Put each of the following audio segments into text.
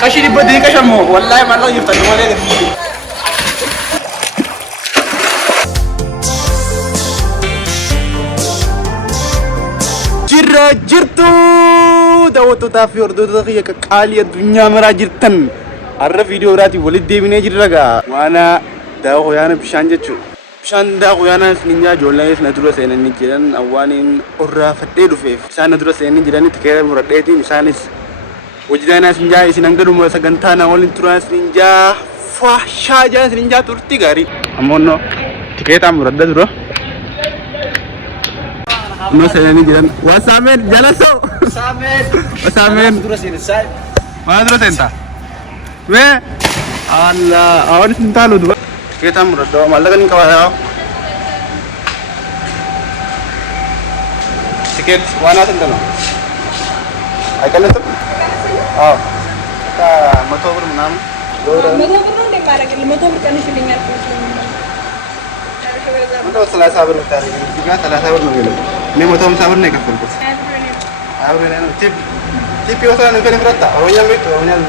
Kashi dibba deeqa shammoo wallahi mallaqa jirtan malee gadi. Jirtu daawwattootaa fi hordoftoota kiyya qaalii addunyaa maraa jirtan har'a viidiyoo biraatti walitti deebinee jirra gaa waan daawwa yaana bishaan jechuudha. Bishaan daakuu yaana ninjaa ijoolleen na dura seenanii jiran awwaaniin irraa fadhee dhufeef isaan na dura seenanii jiran tikeera muradheetiin isaanis hojii ninjaa isin hanga dhuma sagantaa na waliin turan ninjaa faashaa jaan ninjaa turtii gaarii ammoo tikeetaa muradda dura. No seenanii jiran wasaamen jalaso wasaamen dura seenisay waan dura seenta we alla awani sintalo dura tikeetaa muradda mallaqa ni qabaa tiket waana sintalo ay kalatu ka moto bir manam moto bir ndem mara ke moto bir kan shilingar moto 30 bir tari tiga 30 bir no मैं मोटा साबर नहीं कर सकता आप ने टिप योसा नहीं करने पड़ता ओरिया में तो ओरिया में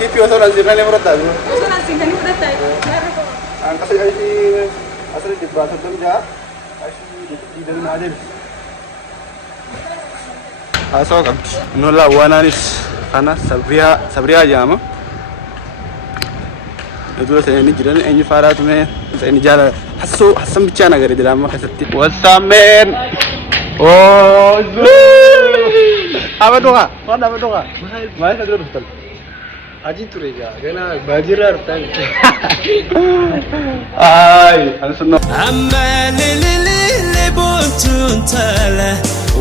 टिप योसा नहीं करने पड़ता योसा नहीं करने पड़ता angka saja si asal di bahasa kerja asal di dalam ada asal kan nolak wananis karena sabria aja mah itu saya ini jiran ini Farah tuh saya ini jalan hasam bicara negara di dalam kaseti wasamen oh apa tuh kak? Apa tuh kak? Mahal kan dulu betul aji tuh ya karena bajirar tan ay langsung amma lele bontun tala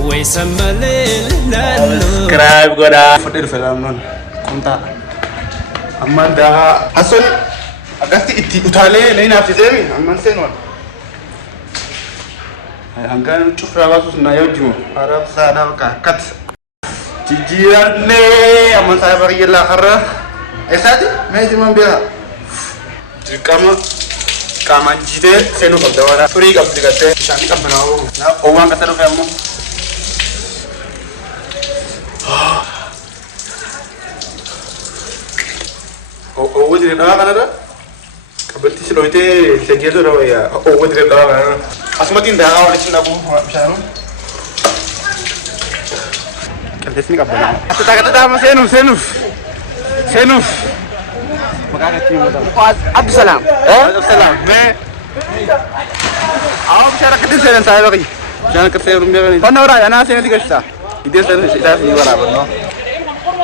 wesama lele subscribe goda foto di film non kontak amma dah hasil agasti itti utale lain afti demi amman senwan angkan cufra basus na yoju arab sana ka kat jijirane amman saya bagi la khara esati meji mambia dikama kama jide senu ko dawara free ka digate shani ka banawo na owan ka taro famo oh jadi dawa kan ada berarti sih itu segitu dawa ya oh jadi dawa kan asmatin dawa orang Cina aku misalnya kalau sini kapan kata sama senuf makanya cuma Abdussalam Abdussalam me aku bicara kedua saya saya lagi jangan kerja rumah ni mana orang anak saya tiga juta itu saya sih orang apa no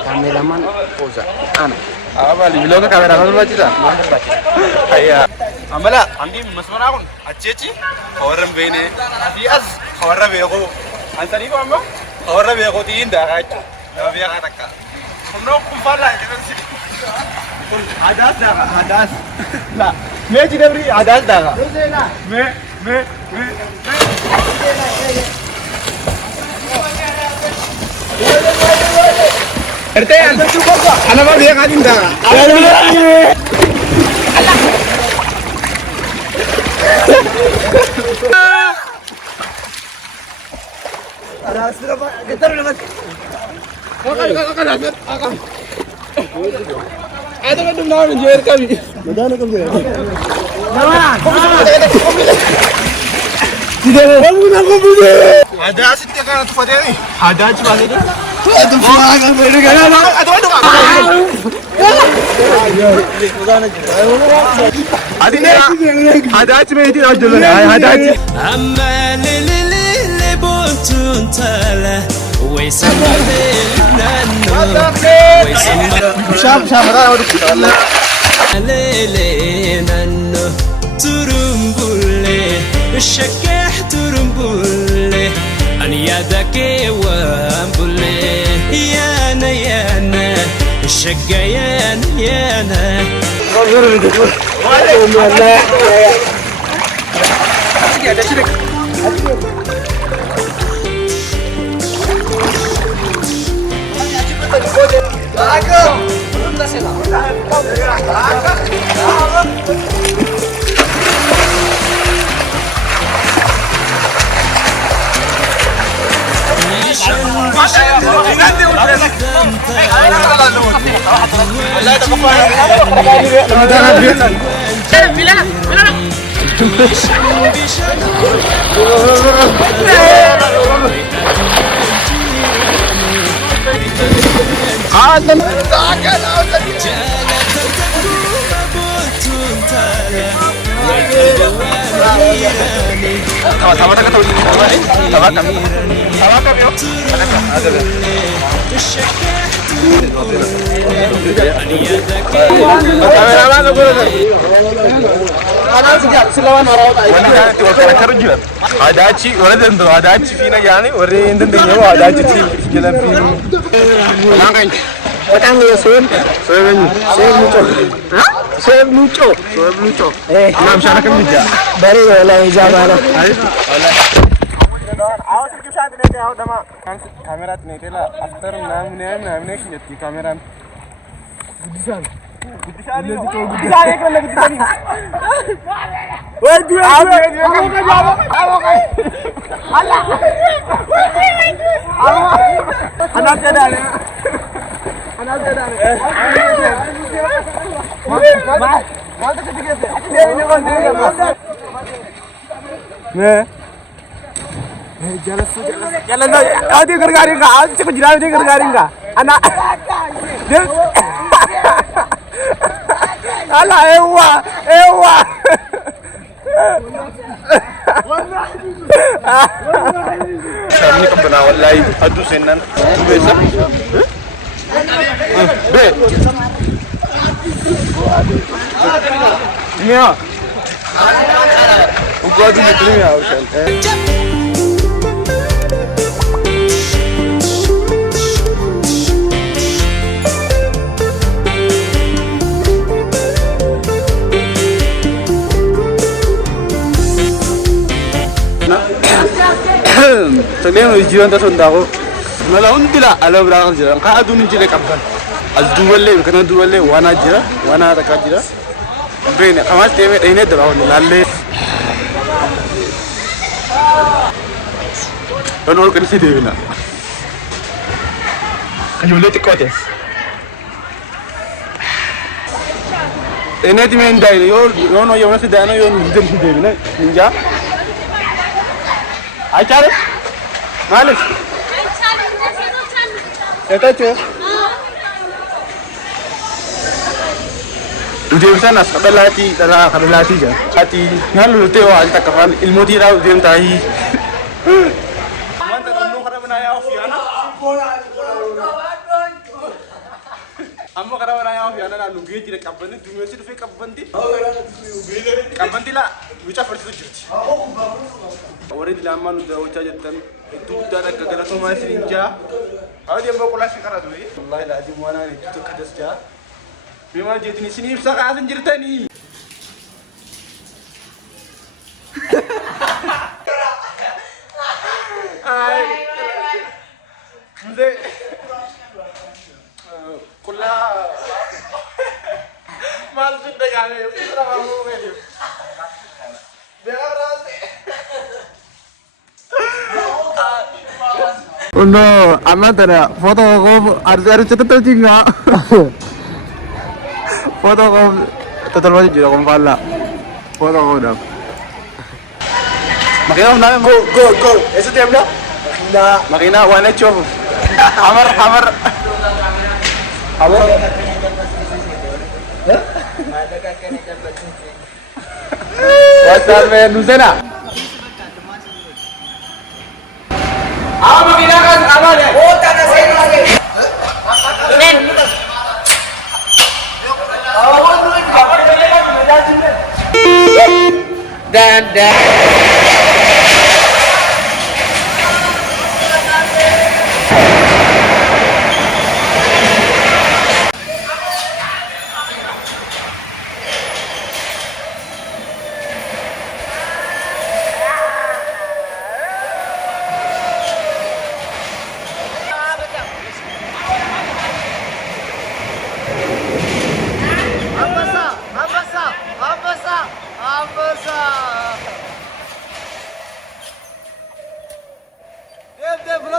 kameraman poza anak apa li bilang kamera kan baca tak mana baca ayah amala andi masmana akun aceci khawaram bene diaz khawara bego antari ko amma khawara bego tinda kacu na biya kataka kumno kumfala hadas la me jidabri hadas daga me Erte antar cukup kok. Anak mah dia kadin dah. Ada berapa? Getar dapat. Kakak dapat. Akang. Ada kan nama menjual kami. Mana kami? Nama. Tidak. Kamu nak kopi? Ada asyik kan tu pada ni. Ada cuma ni. Itu fuaga mere gana na aduh adine ada achi me idin ajlo ada achi amma lele bontun tala wesama nanno wesama sham ra lele nanno turumbulle shakah turumbulle an yadake wambulle yana shagayan yana Adachi, ora dentro, adachi fino agli anni, vorrei intendere adachi ci gliela fino. Petang ya Sun. Soeb lucu. Nam sana kan bija. Dari oleh Jawa. Awas ke saat ini tahu nama kamera ini kela after namanya sih kamera. Gudisan ini kan lagi tadi. Woi dia. Allah. Anak ada. Jalan lo, adik kergaring ka, adik cakap jiran dia kergaring ka, anak, dia, alah ewa, Ini kebenaran lain, aduh senan, besar, be, ini ya, gua aja mikirnya ya, Usen. Selain ujian tersondaku, malah undila alam rakan jalan. Kau aduh ninjile kapan? Aduh karena dua le, wana jira, wana tak jira. Beri ni, kamu teme ini adalah lalle. Orang kan sih dia na. Kajulah tikotes. Ini timen dai, yo masih dai na, yo nidem sih dia na, ninja. Acar? Malik? Eta cuy? Udah sana kabelati ja. Hati ngalu teo alta kafan ilmu tira udah tahi. Mantap kamu kada menaya Ofiana? Ammo kada menaya Ofiana na lungi tira kapan ni dunia sih tuh kapan ti? Kapan ti lah? Bicara first tujuh. Orang di lama udah ucap jatan itu udah ada kegagalan sama si ninja. Kalau dia bawa kelas sekarang tuh, wallahi lah di mana nih itu kada saja. Memang jadi di sini bisa kasih cerita nih. Ay, mesti kulah malu sudah kami, kita mau ngene. Biar berarti. Oh no, amat ada foto aku harus cepat tinggal. Foto aku total masih juga kompala. Foto aku dah. Makina na go. Eso tiap na? Na. Makina one chop. Hamar. Hamar. What's man? Nusena. Makina kan aman ya? Oh, tanah saya. Dan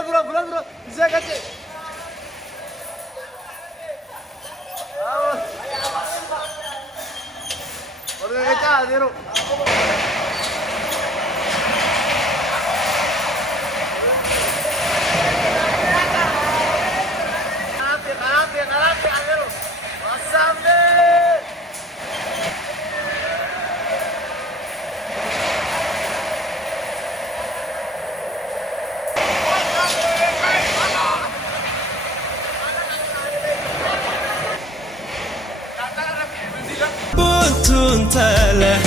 bura. Bisa kasih. Baru kaca, zero. Karate, zero. Wasambe. تاله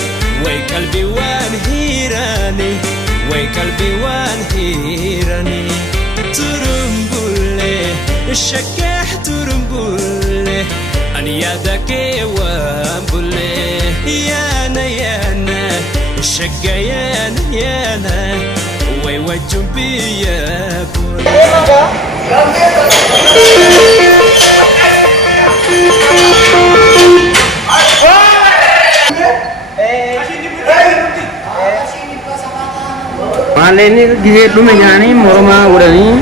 وي قلبي وان هيراني وي قلبي وان هيراني ترمبولي الشكاح ترمبولي أنا يدك وامبولي يانا الشقا يانا وي وجنبي يا بولي Malah ini di rumah nyani morma udah nih.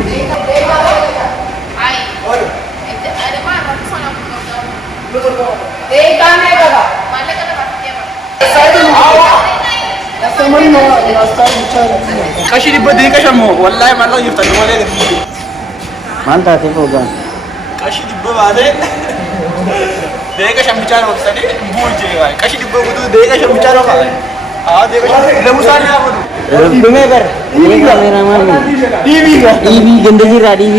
Kasih di bodi kasih mau, wallahi malah yuftar boleh deh. Mantap sih program. Kasih di bawah deh. Dia kasih bicara waktu tadi, buje kan. Kasih di bawah itu dia kasih bicara kan. Dia kasih lemusannya apa tuh? Rumah ber. Ini kameraman. TV kan? TV ganda sih TV.